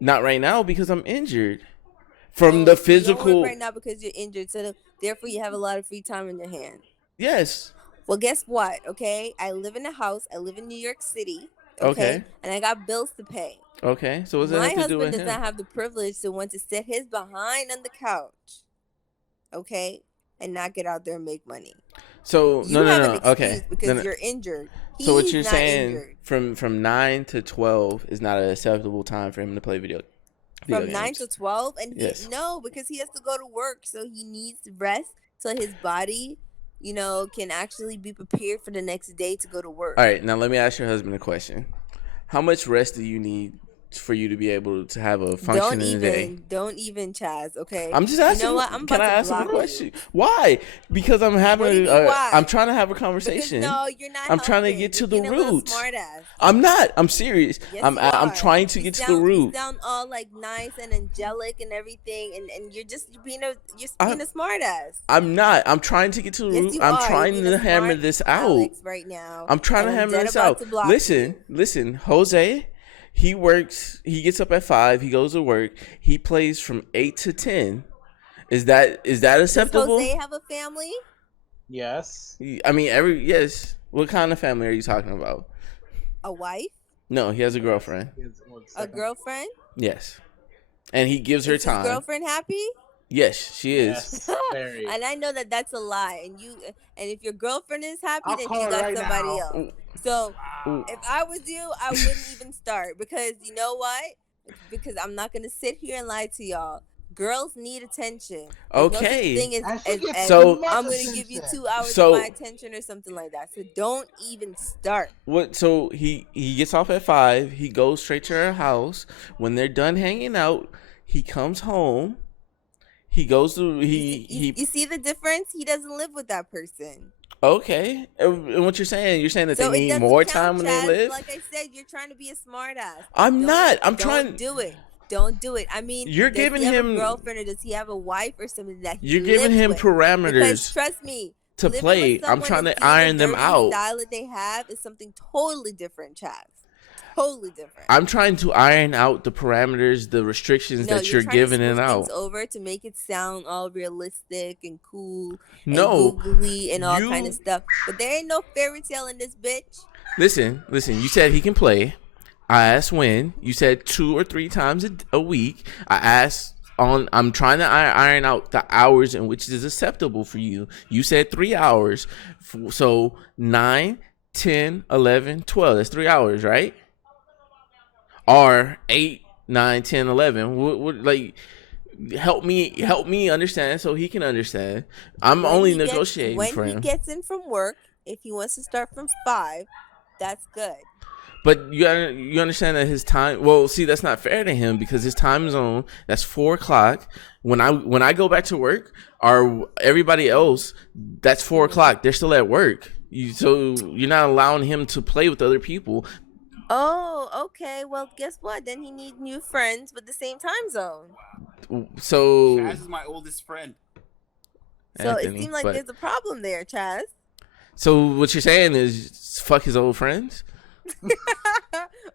Not right now because I'm injured. Oh, From the so you don't physical. work right now because you're injured, so therefore you have a lot of free time in your hands. Yes. Well, guess what? Okay, I live in a house. I live in New York City. Okay. And I got bills to pay. Okay. So what's that My have to do husband with does him? not have the privilege to want to sit his behind on the couch, and not get out there and make money. So You have an excuse Okay. because you're injured. So what He's you're not saying injured. from 9 to 12 is not an acceptable time for him to play video From games. 9 to 12, and Yes. no, because he has to go to work, so he needs to rest, so his body, can actually be prepared for the next day to go to work. All right, now let me ask your husband a question. How much rest do you need for you to be able to have a functioning day? Don't even, Chaz. Okay. I'm just asking. You know what? I'm can about I to ask him a block question? you. Why? Because I'm having. What do you mean, why? I'm trying to have a Because conversation. no, you're not. I'm trying to helping. get to You're the being a little roots. Smartass. I'm not. I'm serious. Yes, I'm you are. trying to get to the root. You sound all like nice and angelic and everything, and you're being a smartass. I'm not. I'm trying to get to the Yes, root. you I'm are. trying You're being to a hammer smart this out. Alex right now. I'm trying to and hammer dead this about out. to block Listen, you. listen. Jose, he works. He gets up at 5. He goes to work. He plays from 8 to 10. Is that acceptable? Does Jose have a family? Yes. I mean, yes. What kind of family are you talking about? A wife? No, he has a girlfriend. A girlfriend? Yes, and he gives her Is his time. girlfriend happy? Yes, she is. Yes. Very. And I know that that's a lie. And if your girlfriend is happy, I'll then call you her got right somebody now. else. So Ooh. if I was you, I wouldn't even start, because you know what? Because I'm not gonna sit here and lie to y'all. Girls need attention. There's Okay. No such thing And she gets So- too much I'm gonna give you attention. 2 hours So- of my attention or something like that. So don't even start. What? So he gets off at 5. He goes straight to her house. When they're done hanging out, he comes home. He goes to You see the difference? He doesn't live with that person. Okay. And what you're saying that So they it need doesn't more count, time when Chaz. they live. Like I said, you're trying to be a smartass. I'm not. I'm Don't trying. do it. Don't do it. I mean, You're does giving he have him- a girlfriend, or does he have a wife or something that he You're giving lives him with? parameters Because trust me, to living play. with I'm someone trying and to seeing the iron them dirty out. Style that they have is something totally different, Chaz. Totally different. I'm trying to iron out the parameters, the restrictions No, that you're trying giving to it smooth out. things over to make it sound all realistic and cool No, and googly and all you- kind of stuff. But there ain't no fairy tale in this bitch. Listen. You said he can play. I asked when. You said 2 or 3 times a week. I asked on. I'm trying to iron out the hours in which is acceptable for you. You said 3 hours. So 9, 10, 11, 12. That's 3 hours, right? Or 8, 9, 10, 11. What like? Help me understand so he can understand. I'm When only he gets- negotiating for When him. he gets in from work, if he wants to start from 5, that's good. But you understand that his time. Well, see, that's not fair to him because his time zone, that's 4 o'clock. When I go back to work, or everybody else, that's 4 o'clock. They're still at work. So you're not allowing him to play with other people. Oh, okay. Well, guess what? Then he needs new friends with the same time zone. So Chaz is my oldest friend. So it Anthony, seems like but- there's a problem there, Chaz. So what you're saying is fuck his old friends?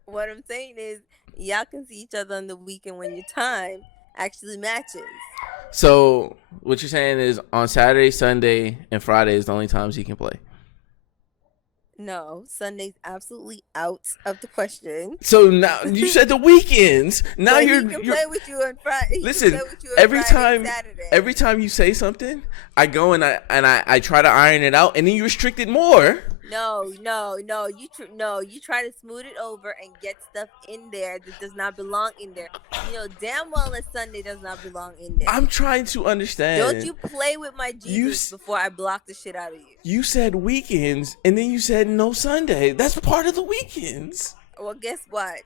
What I'm saying is, y'all can see each other on the weekend when your time actually matches. So what you're saying is on Saturday, Sunday, and Friday is the only times he can play. No, Sunday's absolutely out of the question. So now you said the weekends. Now But you're he can play with you on Friday. Listen, every time you say something, I go and I try to iron it out, and then you restrict it more. No, you try to smooth it over and get stuff in there that does not belong in there. You know damn well that Sunday does not belong in there. I'm trying to understand. Don't you play with my Jesus before I block the shit out of you. You said weekends, and then you said no Sunday. That's part of the weekends. Well, guess what?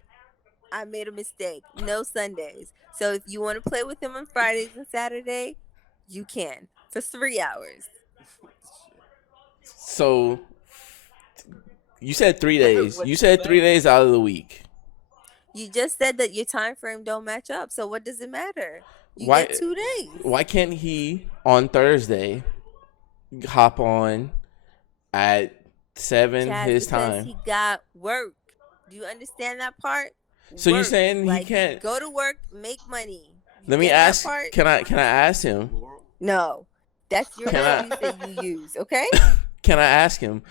I made a mistake. No Sundays. So if you want to play with him on Fridays and Saturday, you can for 3 hours. So You said 3 days. What You you said say? 3 days out of the week. You just said that your time frame don't match up. So what does it matter? You Why? get 2 days. Why can't he on Thursday hop on at 7 Chaz, his because time? he got work. Do you understand that part? So you're Work. saying he Like, can't? go to work, make money. You Let me get that ask. part? Can I ask him? No, that's your Can I- excuse that you use. Okay. Can I ask him?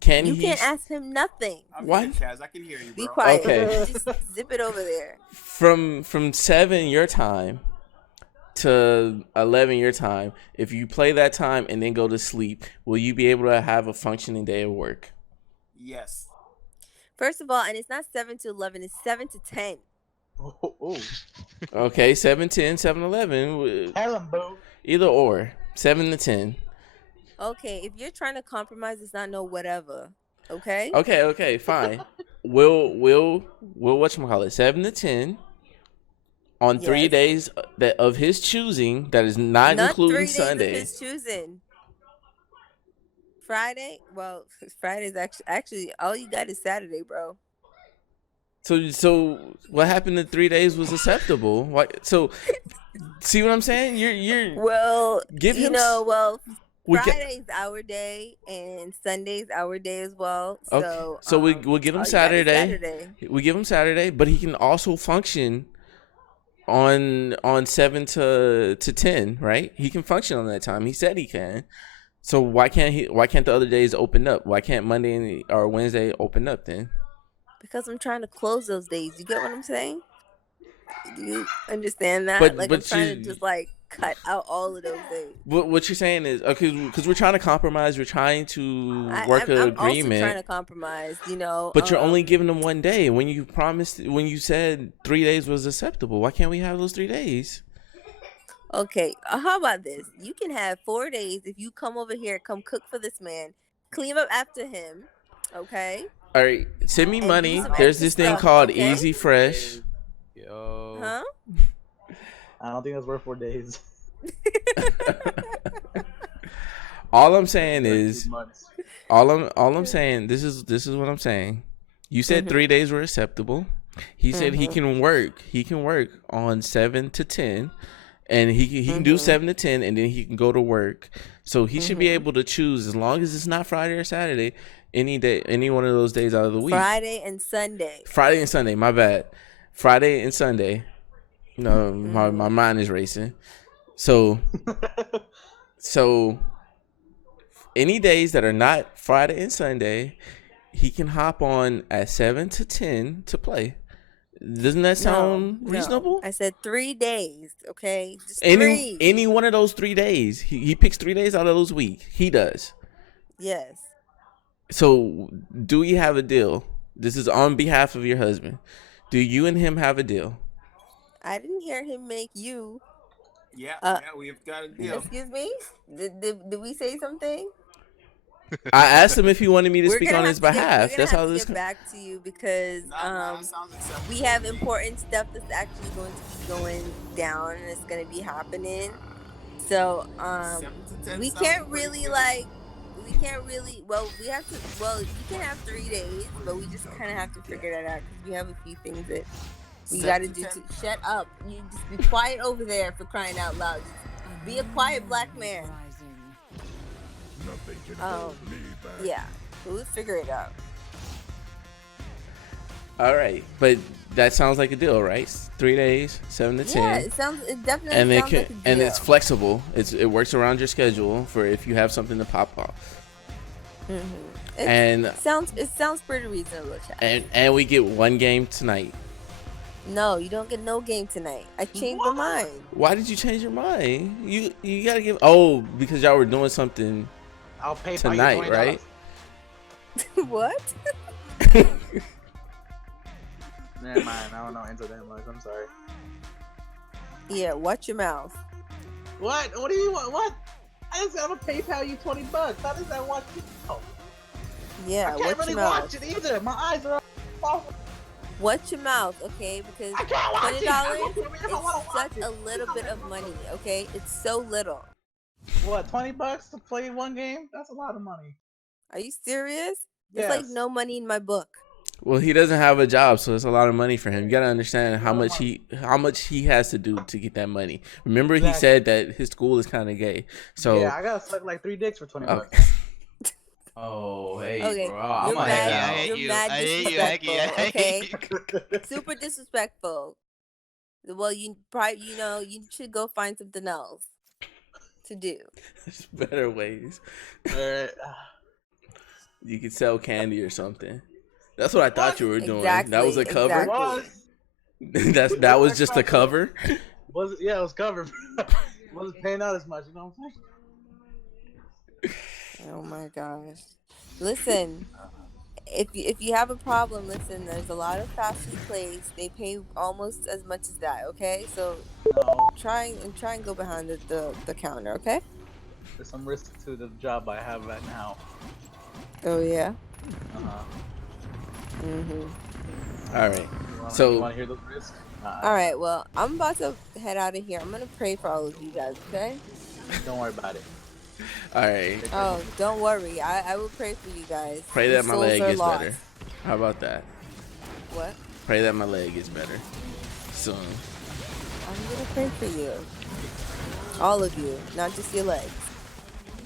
Can You he? can't ask him nothing. I'm What? here, Chaz. I can hear you, bro. Be quiet. Okay. Just zip it over there. From 7 your time to 11 your time, if you play that time and then go to sleep, will you be able to have a functioning day of work? Yes. First of all, and it's not 7 to 11, it's 7 to 10. Oh. Okay, 7, 10, 7, 11. Tell him, boo. Either or. 7 to 10. Okay, if you're trying to compromise, it's not no whatever. Okay? Okay, fine. We'll whatchamacallit, 7 to 10 on 3 Yes. days that of his choosing, that is not including 3 days of Sunday. his choosing. Friday? Well, Friday's actually all you got is Saturday, bro. So what happened to 3 days was acceptable? Why? So see what I'm saying? You're Well, Give you him know, well, we can, Friday's our day and Sunday's our day as well. okay. So, So we'll give him all you got is Saturday. We give him Saturday, but he can also function on 7 to 10, right? He can function on that time. He said he can. So why can't the other days open up? Why can't Monday or Wednesday open up then? Because I'm trying to close those days. You get what I'm saying? Do you understand that? But I'm trying to you- just cut out all of those days. What you're saying is, okay, because we're trying to compromise. We're trying to work an I'm agreement. also trying to compromise, you know. But you're only giving them 1 day. When you said 3 days was acceptable, why can't we have those 3 days? Okay, how about this? You can have 4 days if you come over here, come cook for this man, clean up after him, okay? All right, send me And do money. some There's extra this thing stuff, called okay? Easy Fresh. Yo. Huh? I don't think that's worth 4 days. All I'm saying is, 2 months. all I'm saying. This is what I'm saying. You said 3 days were acceptable. He said he can work. He can work on 7 to 10, and he can do 7 to 10, and then he can go to work. So he should be able to choose, as long as it's not Friday or Saturday, any day, any one of those days out of the week. Friday and Sunday. Friday and Sunday. My bad. Friday and Sunday. No, my mind is racing. So any days that are not Friday and Sunday, he can hop on at 7 to 10 to play. Doesn't that sound No, reasonable? I said 3 days, okay? Just 3. Any one of those 3 days. He picks 3 days out of those week. He does. Yes. So do you have a deal? This is on behalf of your husband. Do you and him have a deal? I didn't hear him make you. Yeah, we've got a deal. Excuse me? Did we say something? I asked him if he wanted me to We're speak gonna on have his to get- behalf. we're That's gonna how have this. to get back to you because Nah, sounds acceptable. we have important stuff that's actually going to be going down and it's going to be happening. So 7 to 10 we sounds can't pretty really good. we have to, well, you can have 3 days, but we just kind of have to figure that out because we have a few things that we 7 got to to do 10. to shut up. You just be quiet over there for crying out loud. Just be a quiet black man. Yeah, so we'll figure it out. All right, but that sounds like a deal, right? 3 days, 7 to 10. Yeah, it definitely And it sounds can, like a and deal. it's flexible. It works around your schedule for if you have something to pop off. And It sounds pretty reasonable, Chad. and we get 1 game tonight. No, you don't get no game tonight. I changed my mind. Why did you change your mind? You gotta give. Oh, because y'all were doing something I'll pay for tonight, you $20. right? What? Never mind. I don't know into that much. I'm sorry. Yeah, watch your mouth. What? What do you want? What? I just gotta PayPal you $20. How does that watch you? Oh, Yeah, I can't watch really your mouth. watch it either. My eyes are off. Watch your mouth, okay? Because I can't watch it. I won't do it if I wanna $20 is watch such it. a little bit of money, okay? It's so little. What? $20 to play 1 game? That's a lot of money. Are you serious? There's like no money in my book. Well, he doesn't have a job, so it's a lot of money for him. You gotta understand how much he has to do to get that money. Remember, he said that his school is kind of gay. So yeah, I gotta suck like 3 dicks for 20 bucks. Oh, hey, Okay, bro. I'm you're gonna head mad. out. You're mad disrespectful. Okay, super disrespectful. Well, you probably you should go find something else to do. there's better ways. Alright. You could sell candy or something. That's what I thought you were doing. Exactly, That was a cover. exactly. that was just a cover. Yeah, it was covered. Wasn't paying out as much, you know what I'm saying? Oh my gosh. Listen, if you have a problem, listen, there's a lot of fast food places. They pay almost as much as that, okay? So No, try and go behind the counter, okay? there's some risk to the job I have right now. Oh yeah. Uh-huh. All right. You So wanna hear those risks? All right, well, I'm about to head out of here. I'm gonna pray for all of you guys, okay? Don't worry about it. all right. Oh, don't worry. I will pray for you guys. Pray Your that my souls leg are gets lost. better. How about that? What? Pray that my leg gets better soon. I'm gonna pray for you. All of you, not just your legs.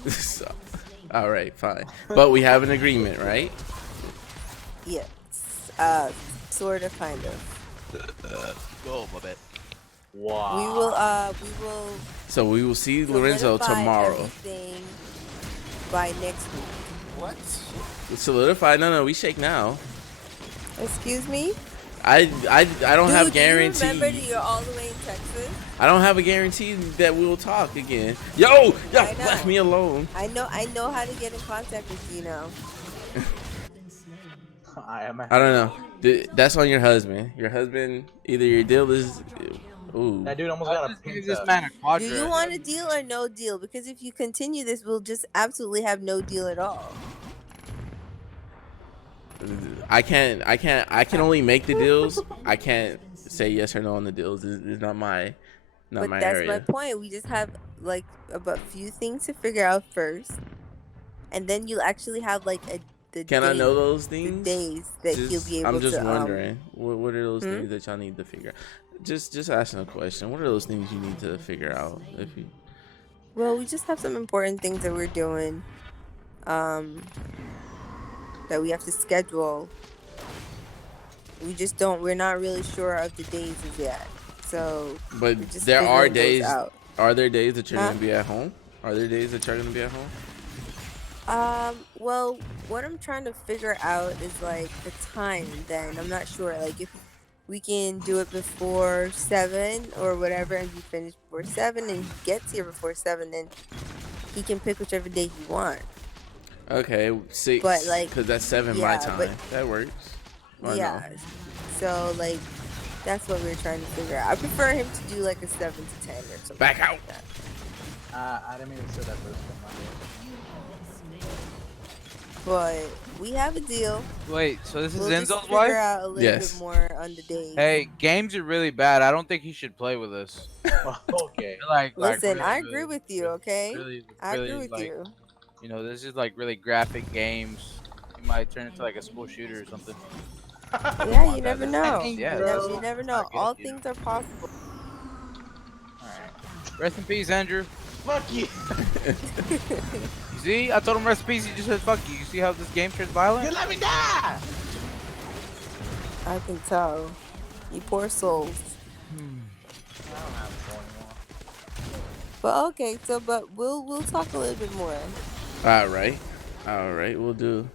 So, all right, fine. But we have an agreement, right? Yes. Sort of, kind of. Oh, my bad. Wow. We will So we will see Lorenzo solidify tomorrow. everything by next week. What? Solidify? No, we shake now. Excuse me? I don't have Dude, guarantee. do you remember that you're all the way in Texas? I don't have a guarantee that we'll talk again. Yo, I know. left me alone. I know how to get in contact with you now. I am. I don't know. That's on your husband. Your husband, either your deal is, ooh. That dude almost got a Give pizza. this man a Do quadra. you want a deal or no deal? Because if you continue this, we'll just absolutely have no deal at all. I can only make the deals. I can't say yes or no on the deals. It's not my But my that's area. my point. We just have like a few things to figure out first, and then you'll actually have like the Can I know days- those the things? days that you'll be able I'm just to. wondering. What are those things that y'all need to figure out? Just asking a question. What are those things you need to figure out? If you Well, we just have some important things that we're doing, that we have to schedule. We're not really sure of the days as yet. So, But we're just there are figuring those days. out. Are there days that you're Huh? gonna be at home? Are there days that you're gonna be at home? Well, what I'm trying to figure out is like the time then. I'm not sure. Like if we can do it before 7 or whatever and be finished before 7 and he gets here before 7, then he can pick whichever day he wants. Okay, 6. But, like, because that's 7 my yeah, time. but- That works. Why Yeah. So like that's what we're trying to figure out. I prefer him to do like a 7 to 10 or something. Back out. Like that. I didn't mean to say that first. But we have a deal. Wait, so this is We'll just Enzo's figure wife? out a little Yes. bit more on the days. Hey, games are really bad. I don't think he should play with us. Okay. Listen, I really, agree with you, okay? Really, I agree really, with like, you. You know, this is like really graphic games. It might turn into like a school shooter or something. Yeah, you never know. Yeah, You never know. All things are possible. Alright. Rest in peace, Andrew. Fuck you. You see? I told him rest in peace. He just said fuck you. You see how this game turns violent? You let me die. I can tell. You poor souls. I don't have a phone anymore. But okay, but we'll talk a little bit more. All right. We'll do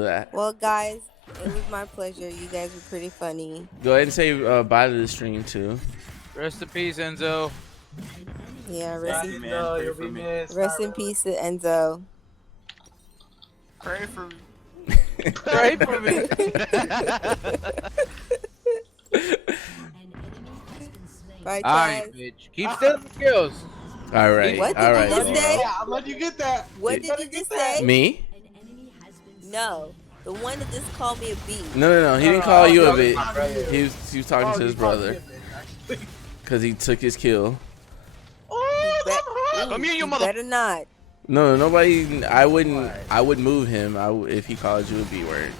that. Well, guys, it was my pleasure. You guys were pretty funny. Go ahead and say bye to the stream too. Rest in peace, Enzo. Yeah, Thank you, man. Pray You'll for be me. missed. rest in peace to Enzo. Pray for me. Pray for me. Bye, Alright, Chaz. bitch. Keep stealing the kills. All right. What did all you right. just say? Yeah, I'm letting you get that. What did you just say? Me? No, the one that just called me a B. No. He didn't call you a no, bit. my brother. He was talking to his brother because he took his kill. Oh, Ooh, Come here, you better not. No, nobody. I wouldn't. I would move him. If he called you a B word.